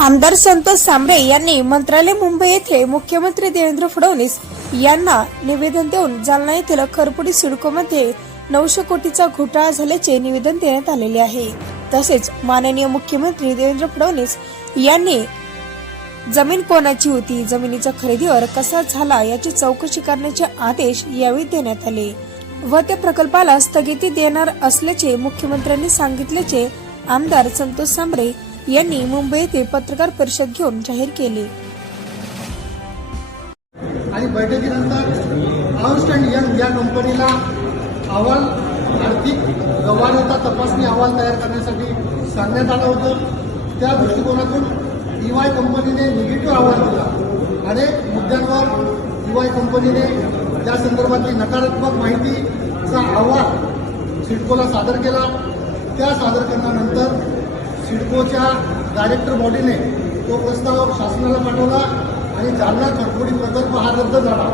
आमदार संतोष सांबरे यांनी मंत्रालय मुंबई येथे मुख्यमंत्री देवेंद्र फडणवीस यांना निवेदन देऊन जालना येथील खरपुडी सिडकोमध्ये नऊशे कोटीचा घोटाळा झाल्याचे निवेदन देण्यात आलेले आहे. तसेच माननीय मुख्यमंत्री देवेंद्र फडणवीस यांनी जमीन कोणाची होती जमिनीचा खरेदीवर कसा झाला याची चौकशी करण्याचे आदेश यावेळी देण्यात आले व त्या प्रकल्पाला स्थगिती देणार असल्याचे मुख्यमंत्र्यांनी सांगितल्याचे आमदार संतोष सांबरे यांनी मुंबई येथे पत्रकार परिषद घेऊन जाहीर केले. आणि बैठकीनंतर आउस्ट अँड यंग या कंपनीला अहवाल आर्थिक व्यवहार्यता तपासणी अहवाल तयार करण्यासाठी सांगण्यात आलं होतं. त्या दृष्टिकोनातून ईवाय कंपनीने निगेटिव्ह अहवाल दिला. अनेक मुद्द्यांवर ईवाय कंपनीने त्या संदर्भातली नकारात्मक माहितीचा अहवाल सिडकोला सादर केला. त्या सादर करण्यानंतर सिडकोच्या डायरेक्टर बॉडीने तो प्रस्ताव शासनाला पाठवला आणि जालना खडकोडी प्रकल्प हा रद्द झाला.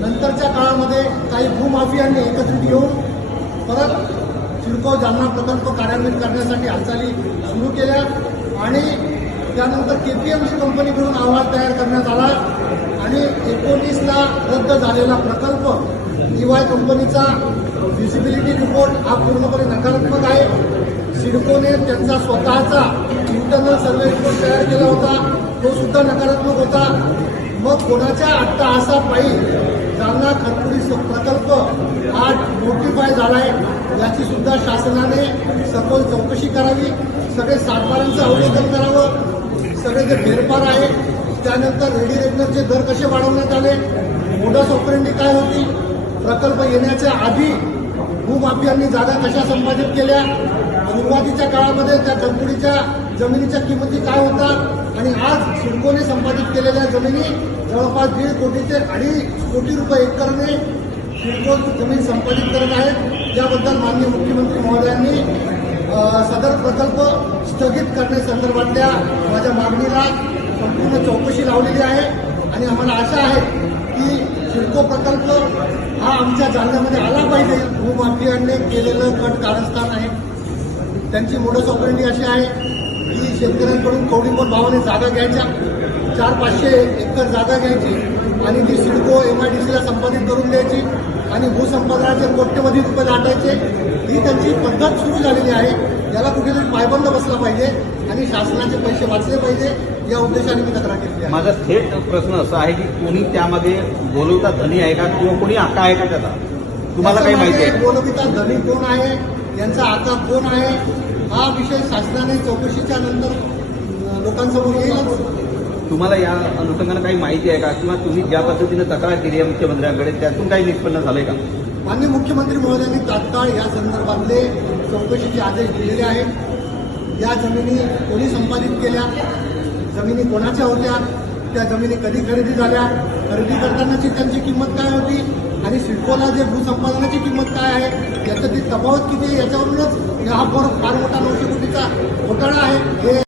नंतरच्या काळामध्ये काही भूमाफियांनी एकत्रित येऊन परत सिडको जालना प्रकल्प कार्यान्वित करण्यासाठी हालचाली सुरू केल्या आणि त्यानंतर केपीएमसी कंपनीकडून अहवाल तयार करण्यात आला आणि एकोणीसला रद्द झालेला प्रकल्प ईवाय कंपनीचा व्हिजिबिलिटी रिपोर्ट हा पूर्णपणे नकारात्मक सिडकोने त्यांचा स्वतःचा इंटरनल सर्वे रिपोर्ट तयार केला होता. तो सुद्धा नकारात्मक होता. मग कोणाच्या आत्ता असा पायी जालना खरपुडी प्रकल्प हा नोटिफाय झालाय याची सुद्धा शासनाने सखोल चौकशी करावी. सगळे सातबारांचं अवलोकन करावं. सगळे जे फेरफार आहे त्यानंतर रेडी रेग्युलरचे दर कसे वाढवण्यात आले? मोडस ऑपरेंडी काय होती? प्रकल्प येण्याच्या आधी भूमाफियांनी जागा कशा संपादित केल्या? सुरुवातीच्या काळामध्ये त्या जमकुडीच्या जमिनीच्या किंमती काय होता आणि आज सिडकोने संपादित केलेल्या जमिनी जवळपास दीड कोटीचे अडीच कोटी रुपये एकरने सिडको जमीन संपादित करत आहेत. त्याबद्दल माननीय मुख्यमंत्री महोदयांनी सदर प्रकल्प स्थगित करण्यासंदर्भातल्या माझ्या मागणीला संपूर्ण चौकशी लावलेली आहे. आणि आम्हाला आशा आहे की सिडको प्रकल्प हा आमच्या जालन्यामध्ये आला पाहिजे. भूमाफियांनी केलेलं कट कारस्थान आहे. त्यांची मोडस ऑपरेंडी अशी आहे की शेतकऱ्यांकडून कवडीकोट भावाने जागा घ्यायच्या चार पाचशे एकर जागा घ्यायची आणि ती सिडको एम आय डी सीला संपादित करून द्यायची आणि भूसंपादनाचे कोट्यवधी रुपये लाटायचे. ही त्यांची पद्धत सुरू झालेली आहे. याला कुठेतरी पायबंद बसला पाहिजे आणि शासनाचे पैसे वाचले पाहिजे या उद्देशाने मी तक्रार केली आहे. माझा थेट प्रश्न असा आहे की कोणी त्यामध्ये बोलवता धनी आहे का किंवा कोणी आका आहे का त्याचा? तुम्हाला काही माहिती आहे? बोलविता धनी कोण आहे? यांचा आता कोण आहे. हा विषय शासनाने चौकशीच्या नंतर लोकांसमोर येईलच. तुम्हाला या अनुषंगाने काही माहिती आहे का? किंवा तुम्ही ज्या पद्धतीने तक्रार केली आहे मुख्यमंत्र्यांकडे त्यातून काही निष्पन्न झालंय का? माननीय मुख्यमंत्री महोदयांनी तात्काळ या संदर्भातले चौकशीचे आदेश दिलेले आहेत. या जमिनी कोणी संपादित केल्या? जमिनी कोणाच्या होत्या? त्या जमिनी कधी खरेदी झाल्या? खरेदी करतानाची त्यांची किंमत काय होती? आणि सिडकोला जे भूसंपादनाची किंमत काय आहे याच्यातली तफावत किती आहे याच्यावरूनच हा फार फार मोठा नऊशे कोटीचा घोटाळा आहे. हे